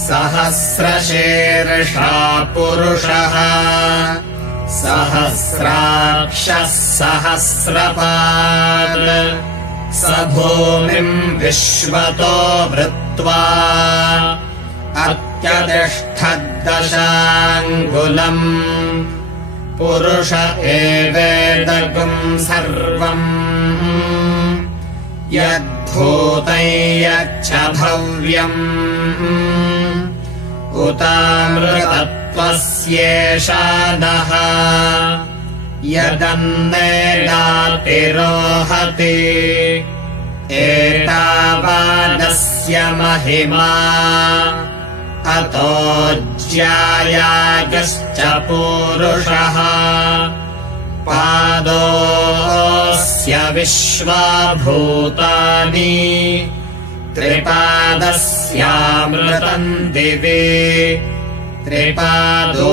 सहस्रशीर्षा पुरुषः सहस्राक्षः सहस्रपात् स भूमिम् विश्वतो वृत्वा अत्यतिष्ठद्दशाङ्गुलम् पुरुष एवेदगुम् सर्वम् यद्भूतं यच्च भव्यम् उतामृतत्वस्येषा नः यदन्नेनातिरोहति एतावानस्य महिमा अतो ज्यायागश्च पूरुषः पादोऽस्य विश्वाभूतानि त्रिपादस्यामृतम् दिवि त्रिपादो